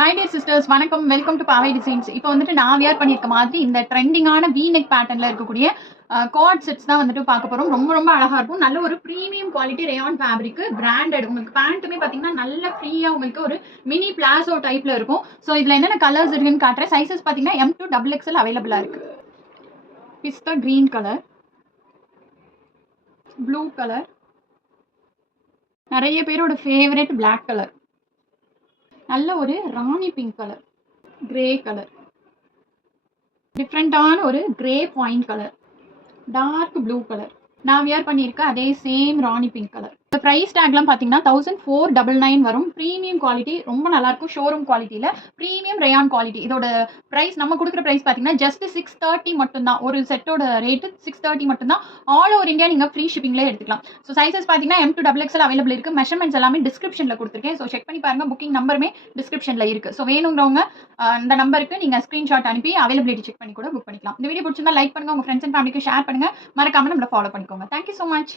Hi dear sisters, வணக்கம். Welcome to பாவை designs. இப்போ வந்துட்டு நான் வியர் பண்ணியிருக்க மாதிரி இந்த ட்ரெண்டிங்கான வி நெக் பேட்டர்னில் இருக்கக்கூடிய கார்ட் செட்ஸ் தான் வந்துட்டு பார்க்க போகிறோம். ரொம்ப ரொம்ப அழகாக இருக்கும். நல்ல ஒரு premium quality rayon fabric, branded. உங்களுக்கு பேண்ட்டுமே பார்த்தீங்கன்னா நல்ல ஃப்ரீயாக உங்களுக்கு ஒரு மினி பிளாசோ டைப்பில் இருக்கும். ஸோ இதில் என்னென்ன கலர்ஸ் இருக்குன்னு காட்டுறேன். சைஸஸ் பார்த்தீங்கன்னா M to XXL அவைலபிளாக இருக்குது. Pista green colour, blue colour, நிறைய பேரோட ஃபேவரட் பிளாக் கலர், நல்ல ஒரு rani pink colour, grey colour, டிஃப்ரெண்டான ஒரு grey point colour, dark blue colour, நான் வியர் பண்ணியிருக்கேன் அதே சேம் ராணி பிங்க் கலர். இந்த ப்ரைஸ் டேக்லாம் பார்த்தீங்கன்னா 1499 வரும். ப்ரீமியம் குவாலிட்டி, ரொம்ப நல்லாயிருக்கும். ஷோரூம் குவாலிட்டியில் ப்ரீமியம் ரேயான் குவாலிட்டி. இதோட ப்ரைஸ் நம்ம கொடுக்குற ப்ரைஸ் பார்த்தீங்கன்னா ஜஸ்ட் 630 மட்டும்தான். ஒரு செட்டோட ரேட்டு 630 மட்டும்தான். ஆல் ஓவர் இந்தியா நீங்கள் ஃப்ரீ ஷிப்பிங்லேயே எடுத்துக்கலாம். ஸோ சைஸஸ் பார்த்தீங்கன்னா M to XXL அவைலபிள் இருக்குது. மெஷர்மெண்ட்ஸ் எல்லாமே டிஸ்கிரிப்ஷனில் கொடுத்துருக்கேன். ஸோ செக் பண்ணி பாருங்கள். புக்கிங் நம்பருமே டிஸ்கிரிப்ஷனில் இருக்குது. ஸோ வேணுங்கிறவங்க இந்த நம்பருக்கு நீங்கள் ஸ்க்ரீன்ஷாட் அனுப்பி அவைலபிலிட்டி செக் பண்ணி கூட புக் பண்ணிக்கலாம். இந்த வீடியோ பிடிச்சிருந்தா லைக் பண்ணுங்கள், உங்கள் ஃப்ரெண்ட்ஸ் அண்ட் ஃபேமிலிக்கு ஷேர் பண்ணுங்கள், மறக்காமல் நம்மளை ஃபாலோ பண்ணிக்கோங்க. Thank you so much.